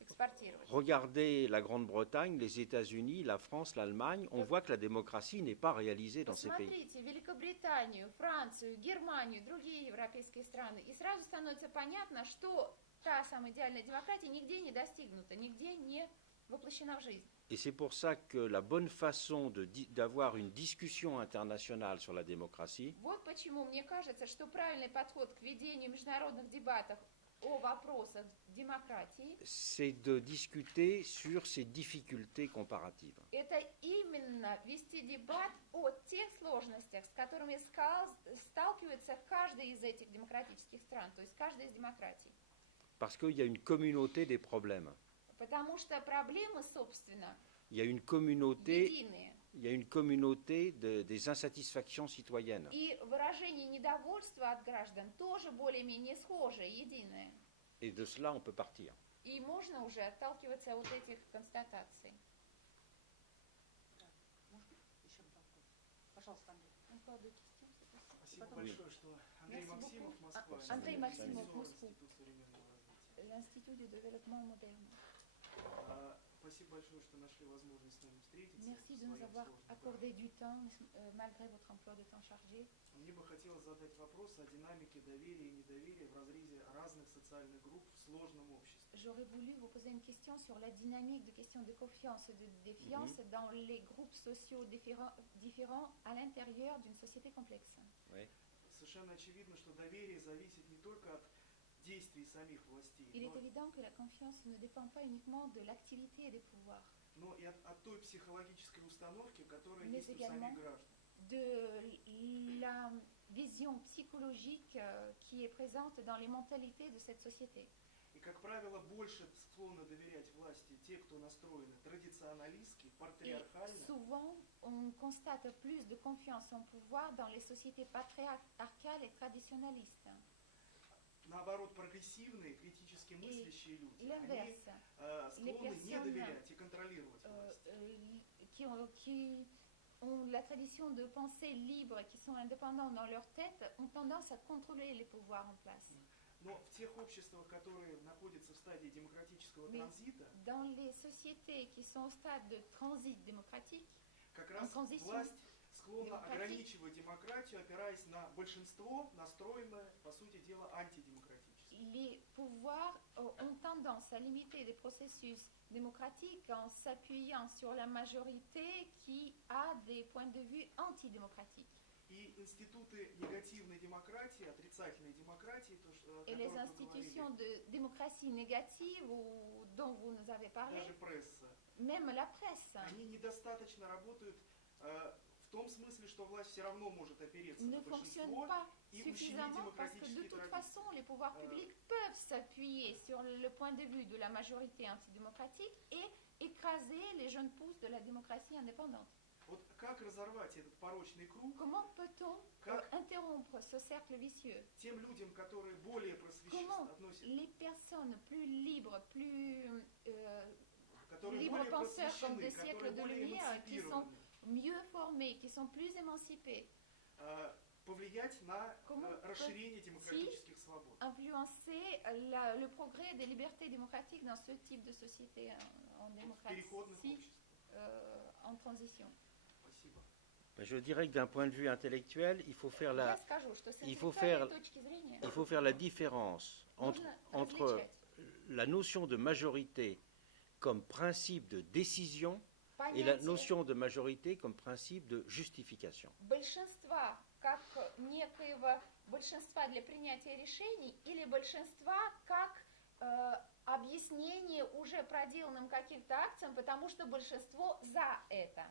экспортировать. Regardez la Grande-Bretagne, les États-Unis, la France, l'Allemagne, on voit que la démocratie n'est pas réalisée dans ces pays. Посмотрите Великобританию, Францию, Германию, другие европейские страны, и сразу становится понятно, что та самая идеальная демократия нигде не достигнута, нигде не воплощена в жизнь. Et c'est pour ça que la bonne façon d'avoir une discussion internationale sur la démocratie, Вот почему мне кажется, что правильный подход к ведению международных дебатов о вопросах демократии c'est de discuter sur ses difficultés comparatives. – это именно вести дебат о тех сложностях, с которыми сталкивается каждая из этих демократических стран, то есть каждая из демократий. Parce qu'il y a une communauté des problèmes. Потому что проблемы, собственно, Il y a une communauté, единые. il y a une communauté des insatisfactions citoyennes. И выражение недовольства от граждан тоже более-менее схожее, единое. Et de cela, on peut partir. И можно уже отталкиваться от этих констатаций. Пожалуйста, Андрей. Спасибо большое, что Андрей Merci Максимов, beaucoup. Москва. Андрей Максимов, Ревизор Москва. Института современного развития. L'Institut de développement moderne. Спасибо большое, что нашли возможность с нами встретиться. Merci в de nous своем avoir сложном accordé du temps malgré votre emploi de temps chargé. Мне бы хотелось задать вопрос о динамике доверия и недоверия в разрезе разных социальных групп в сложном обществе. J'aurais voulu vous poser une question sur la dynamique de questions de confiance et de défiance dans les groupes sociaux différents à l'intérieur d'une société complexe. Oui. Совершенно очевидно, что доверие зависит не только от действий самих властей, Il est évident que la confiance ne dépend pas uniquement de l'activité des pouvoirs, но и от той психологической установки, которая Mais есть у également самих граждан. de la vision psychologique qui est présente dans les mentalités de cette société. И, как правило, больше склонны доверять власти те, кто настроены традиционалистски, Et патриархально, souvent, on constate plus de confiance en pouvoir dans les sociétés patriarcales et traditionnalistes. наоборот, прогрессивные, критически мыслящие люди. Они L'inverse, les склонны не personnes, доверять и контролировать власть. qui ont la tradition de pensée libre, qui sont indépendants dans leur tête, ont tendance à contrôler les pouvoirs en place. Но в тех обществах, которые находятся в стадии демократического Mais транзита, dans les sociétés qui sont au stade de transit démocratique, как раз transition власть склонна démocratique. ограничивать демократию, опираясь на большинство, настроенное, по сути дела, антидемократически. les pouvoirs ont tendance à limiter les processus démocratiques en s'appuyant sur la majorité qui a des points de vue antidémocratiques. И институты негативной демократии, отрицательной демократии, то, что, о Et les которых вы institutions говорили, de démocratie négative dont vous nous avez parlé, даже пресса, même la presse, они недостаточно работают в том смысле, что власть все равно может опереться ne на fonctionne большинство pas и ущемить suffisamment parce que de демократические toute традиции. façon, les pouvoirs publics peuvent s'appuyer sur le point de vue de la majorité antidémocratique et écraser les jeunes pousses de la démocratie indépendante. Вот как разорвать этот порочный круг Comment peut-on Как? interrompre ce cercle vicieux? тем людям, которые более просвещены, Comment относятся, les personnes plus libres, plus которые libres более penseurs comme просвещены, des которые siècles de более lumière, qui sont эмансипированы, mieux formés, qui sont plus émancipés, повлиять на Comment расширение демократических свобод. influencer le progrès des libertés démocratiques dans ce type de société en démocratie, Переходных обществ. en transition. Спасибо. Mais je dirais que d'un point de vue intellectuel, il faut faire Я скажу, что с il faut интеллектуальной faire- точки зрения il faut faire la différence нужно entre различать la notion de majorité comme principe de décision et la понятие notion de majorité comme principe de justification. большинства как некоего большинства для принятия решений или большинства как объяснение уже проделанным каким-то акциям, потому что большинство за это.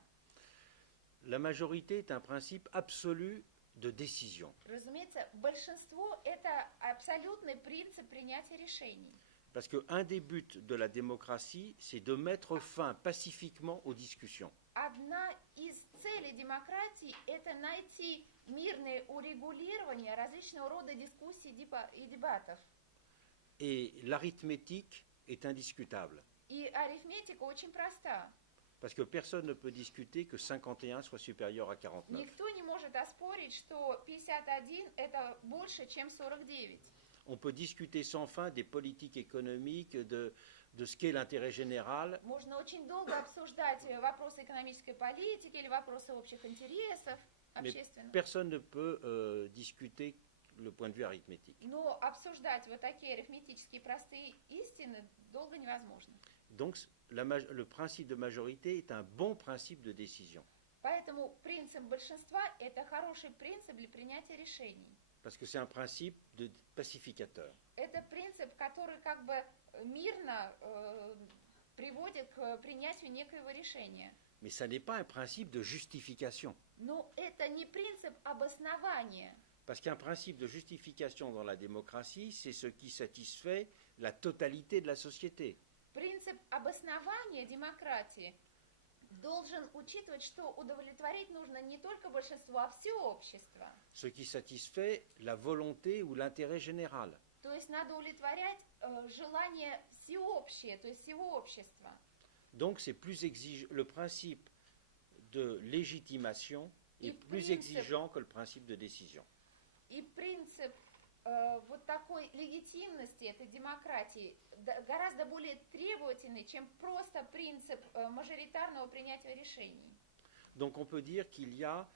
La majorité est un principe absolu de décision. Разумеется, большинство – это абсолютный принцип принятия решений. Parce qu'un des buts de la démocratie, c'est de mettre fin pacifiquement aux discussions. Одна из целей демократии – это найти мирное урегулирование различного рода дискуссий и дебатов. Et l'arithmétique est indiscutable. И арифметика очень проста. Parce que personne ne peut discuter que 51 soit supérieur à 49. Никто не может оспорить, что 51 – это больше, чем 49. On peut discuter sans fin des politiques économiques, de ce qu'est l'intérêt général, Можно очень долго обсуждать вопросы экономической политики или вопросы общих интересов mais общественных. personne ne peut discuter le point de vue arithmétique. Но обсуждать вот такие арифметические простые истины долго невозможно. Donc le principe de majorité est un bon principe de décision. Поэтому принцип большинства – это хороший принцип для принятия решений. Parce que c'est un principe de pacificateur. Это принцип, который как бы мирно приводит к принятию некоего решения. Mais ça n'est pas un principe de justification. Но это не принцип обоснования. Parce qu'un principe de justification dans la démocratie, c'est ce qui satisfait la totalité de la société. Принцип обоснования демократии должен учитывать, что удовлетворить нужно не только большинство, а все общество. Ce qui satisfait la volonté ou l'intérêt général. То есть надо удовлетворять желание всеобщее, то есть всего общества. Donc c'est plus le principe de légitimation est Et plus принцип- exigeant que le principe de décision. И принцип вот такой легитимности этой демократии гораздо более требовательный, чем просто принцип мажоритарного принятия решений. Donc on peut dire qu'il y a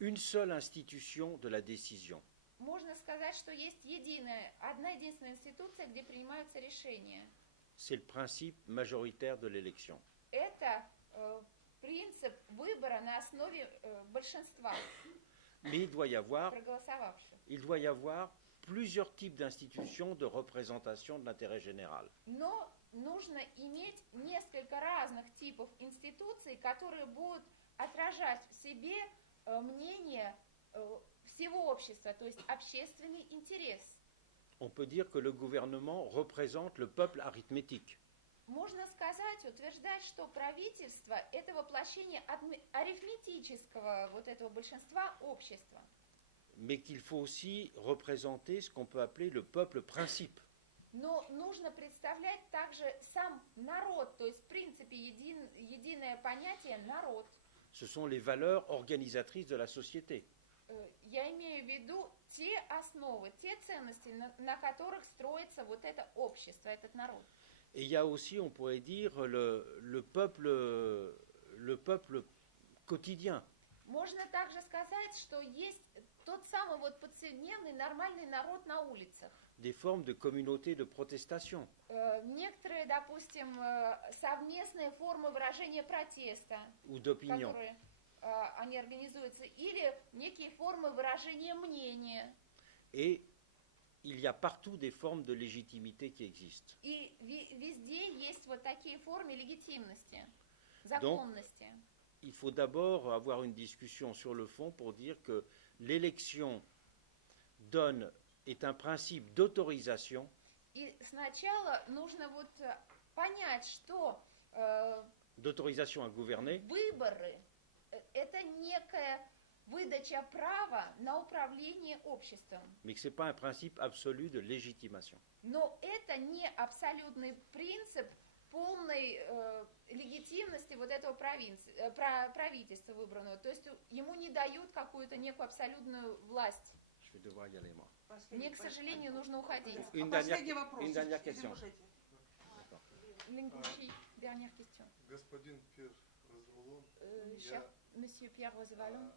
une seule institution de la décision. Можно сказать, что есть одна единственная институция, где принимаются решения. C'est le principe majoritaire de l'élection. Это принцип выбора на основе большинства Mais проголосовавших. il doit y avoir plusieurs types d'institutions de représentation de l'intérêt général. Но нужно иметь несколько разных типов институций, которые будут отражать в себе мнение всего общества, то есть общественный интерес. On peut dire que le gouvernement représente le peuple arithmétique. Можно сказать, утверждать, что правительство – это воплощение арифметического вот этого большинства общества. Mais qu'il faut aussi représenter ce qu'on peut appeler le peuple principe. Но нужно представлять также сам народ, то есть в принципе единое понятие «народ». Ce sont les valeurs organisatrices de la société. Я имею в виду те основы, те ценности, на которых строится вот это общество, этот народ. Et il y a aussi, on pourrait dire, le peuple quotidien. Можно также сказать, что есть тот самый вот повседневный нормальный народ на улицах. Des formes de communautés de protestation. Некоторые, допустим, совместные формы выражения протеста, Ou d'opinion. которые они организуются, или некие формы выражения мнения. Et il y a partout des formes de légitimité qui existent. И везде есть вот такие формы легитимности, законности. Il faut d'abord avoir une discussion sur le fond pour dire que l'élection est un principe d'autorisation. И сначала нужно вот понять, что D'autorisation à gouverner, выборы – это некая выдача права на управление обществом. mais que ce n'est pas un principe absolu de légitimation. Но это не абсолютный принцип полной легитимности вот этого правительства выбранного. То есть ему не дают какую-то некую абсолютную власть. Je vais devoir y aller, moi. Мне, к сожалению, нужно уходить. Последний вопрос. Une dernière question. Разрешите. Лингвищи, dernière question. Господин Пьер Розвалон, Cher Monsieur Pierre Rosévallon,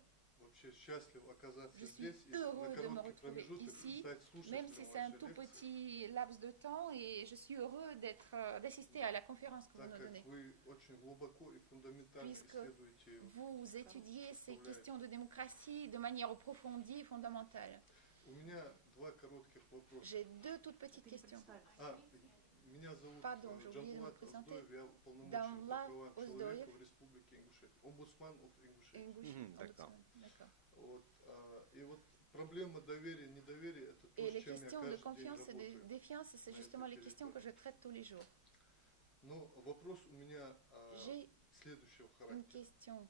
вообще счастлив оказаться Je здесь suis и на heureux de me короткий retrouver промежуток ici, стать même слушателем si c'est un вашей tout лекции, petit laps de temps, et je suis heureux d'assister à la conférence que vous так nous как donnez. вы очень глубоко и фундаментально Puisque исследуете Vous étudiez ces questions de démocratie de manière approfondie et fondamentale. У меня два коротких вопроса. J'ai deux toutes petites questions. Меня зовут Pardon, j'ai oublié de me Джанбулат présenter. Оздоев, я полномочный Дамлат по правам Оздоев. человека в Республике Ингушетия, омбудсман от Ингушетии. Ingouche, D'accord. D'accord. Вот, и вот проблема доверия, недоверия, это то, Et с les чем я questions de каждый день confiance et de работаю. défiance, c'est justement les questions que je traite tous les jours. Но вопрос у меня J'ai следующего une характера. question.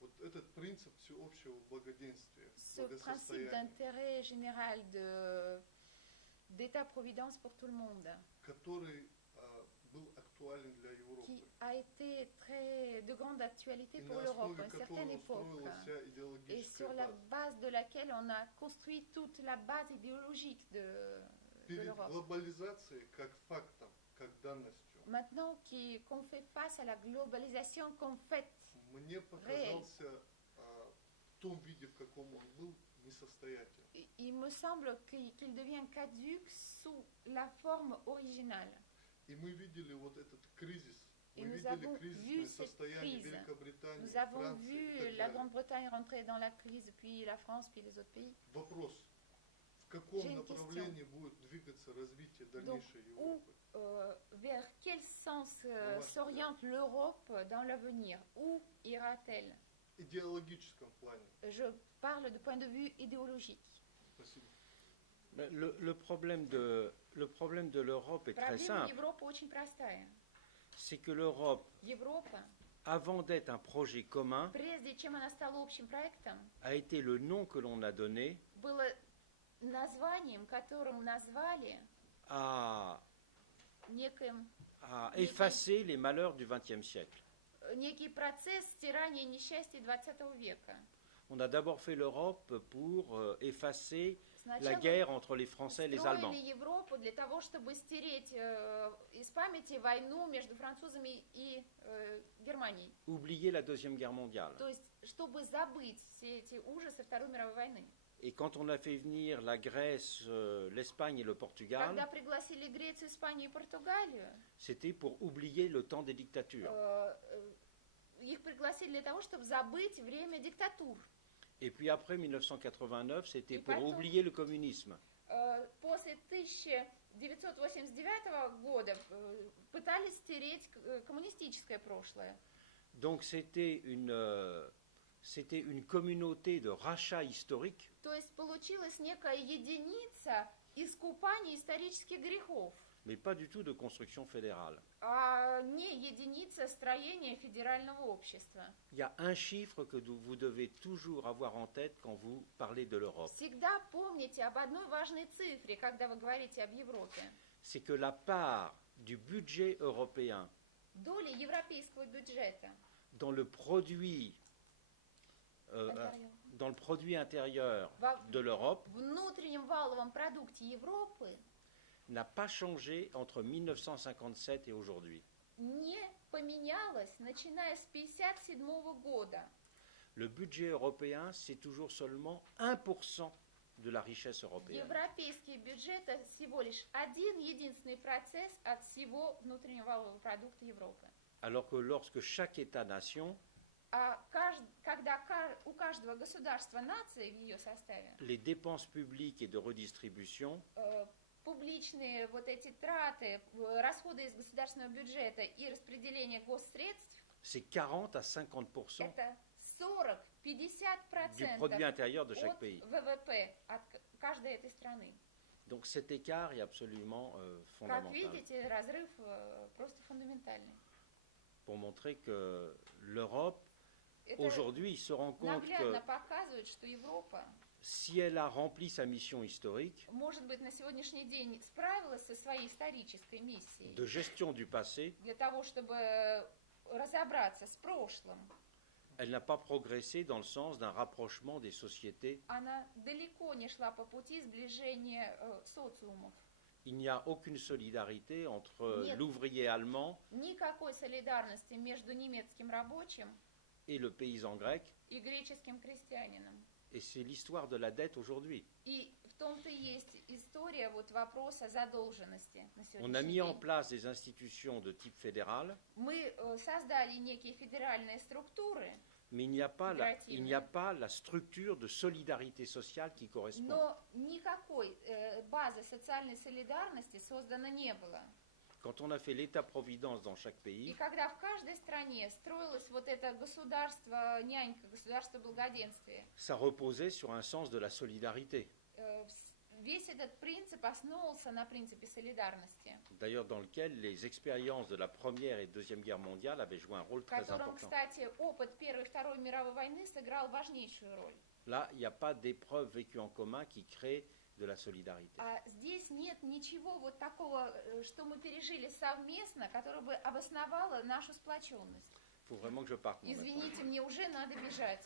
Вот этот принцип всеобщего благоденствия, Ce principe благосостояния, d'intérêt général d'État-providence pour tout le monde, который был актуален для Европы, qui a été de grande actualité и pour на l'Europe à основе une certaine которого époque, строилась вся et идеологическая sur la база. base de laquelle on a construit toute la base idéologique de Перед l'Europe. глобализацией как фактом, как данностью, Maintenant qu'on fait face à la globalisation qu'on fait, мне показался в том виде, в каком он был, несостоятельным. il me semble qu'il devient caduque sous la forme originale. И мы видели вот этот кризис, Et мы nous видели avons vu кризисное cette состояние crise. Великобритании, Nous avons Франции vu и так la далее. Grande-Bretagne rentrer dans la crise, puis la France, puis les autres pays. Вопрос, в каком J'ai une направлении будет двигаться развитие дальнейшей Où, Европы? vers quel sens s'oriente l'Europe dans l'avenir? Où ira-t-elle? В идеологическом плане. Je parle du point de vue idéologique. Спасибо. Ben, le problème de l'Europe est très Проблема simple. Европы очень простая. C'est que l'Europe, Европа, avant d'être un projet commun, прежде чем она стала общим проектом, a été le nom que l'on a donné было названием, которым назвали à неким effacer les malheurs du XXe siècle. некий процесс стирания несчастья XX века. On a d'abord fait l'Europe pour effacer la Сначала guerre entre les Français et les Allemands. строили Европу для того, чтобы стереть из памяти войну между французами и Германией. Oublier la Deuxième Guerre mondiale. То есть, чтобы забыть все эти ужасы Второй мировой войны. Et quand on a fait venir la Grèce, l'Espagne et le Когда Portugal, пригласили Грецию, Испанию и Португалию, c'était pour oublier le temps des dictatures. их пригласили для того, чтобы забыть время диктатур. Et puis après 1989, c'était Et pour потом- oublier le communisme. После 1989 года пытались стереть коммунистическое прошлое. Donc c'était une communauté de rachat historique То есть получилась некая единица искупания исторических грехов, mais pas du tout de construction fédérale. а не единица строения федерального общества. Il y a un chiffre que vous devez toujours avoir en tête quand vous parlez de l'Europe. Всегда помните об одной важной цифре, когда вы говорите об Европе. C'est que la part du budget européen Доля европейского бюджета dans le produit, dans le produit intérieur de l'Europe в внутреннем валовом продукте Европы n'a pas changé entre 1957 et aujourd'hui. не поменялась, начиная с 1957 года. Le budget européen, c'est toujours seulement 1% de la richesse européenne. Европейский бюджет – это всего лишь один единственный процесс от всего внутреннего валового продукта Европы. Alors que lorsque chaque État-nation, А когда у каждого государства нации в ее составе les dépenses publiques et de redistribution публичные вот эти траты, расходы из государственного бюджета и распределение госсредств c'est 40 à 50% это 40-50% du produit intérieur de chaque от pays. ВВП от каждой этой страны. Donc cet écart est absolument Как fondamental видите, разрыв просто фундаментальный. pour montrer que l'Europe, Это aujourd'hui, se rend compte наглядно que показывает, что Европа, si elle a rempli sa mission historique может быть, на сегодняшний день справилась со своей исторической миссией de gestion du passé, для того, чтобы разобраться с прошлым. elle n'a pas progressé dans le sens d'un rapprochement des sociétés. Она далеко не шла по пути сближения социумов. Il n'y a aucune solidarité entre Нет. l'ouvrier allemand Никакой солидарности между немецким рабочим et le paysan grec, и греческим крестьянином. et c'est l'histoire de la dette aujourd'hui. И в том-то и есть история вот вопроса задолженности на On a сегодняшний mis en день. place des institutions de type fédéral, Мы создали некие федеральные структуры, mais il n'y a pas la structure de solidarité sociale qui correspond. но никакой базы социальной солидарности создано не было. Quand on a fait l'État-providence dans chaque И pays, когда в каждой стране строилось вот это государство нянька, государство благоденствия, ça reposait sur un sens de la solidarité. Весь этот принцип основывался на принципе солидарности, D'ailleurs, dans lequel les expériences de la Première et Deuxième Guerre mondiale avaient joué un rôle в très котором, important. кстати, опыт Первой и Второй мировой войны сыграл важнейшую роль. Là, il n'y a pas d'épreuve vécue en commun qui crée de la solidarité. А здесь нет ничего вот такого, что мы пережили совместно, которое бы обосновало нашу сплоченность. Il faut vraiment que je parte. moi, maintenant. Извините, мне уже надо бежать.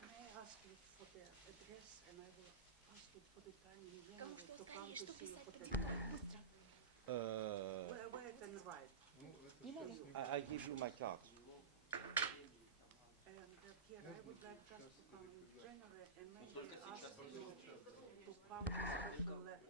May I ask you for the address and I will ask you for the time in January Потому что to устали, come to что see you писать for по the диктату. Быстро. Where I can write. Ну, это Не щас надо. не- I give you my card. And here I would like just to come in January and maybe ask you to come to special